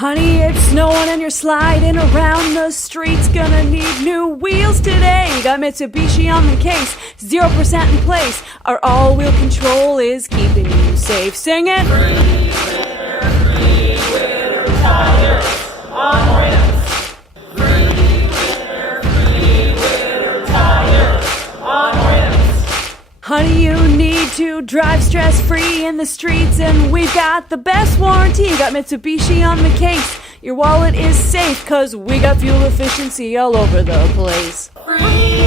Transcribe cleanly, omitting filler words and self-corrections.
Honey, it's snowing and you're sliding around the streets. Gonna need new wheels today. Got Mitsubishi on the case, 0% in place. Our all-wheel control is keeping you safe. Sing it! Free tires on rims. Free tires on rims. Honey, you need to drive stress-free in the streets, and we've got the best warranty. Got Mitsubishi on the case. Your wallet is safe, 'cause we got fuel efficiency all over the place. Free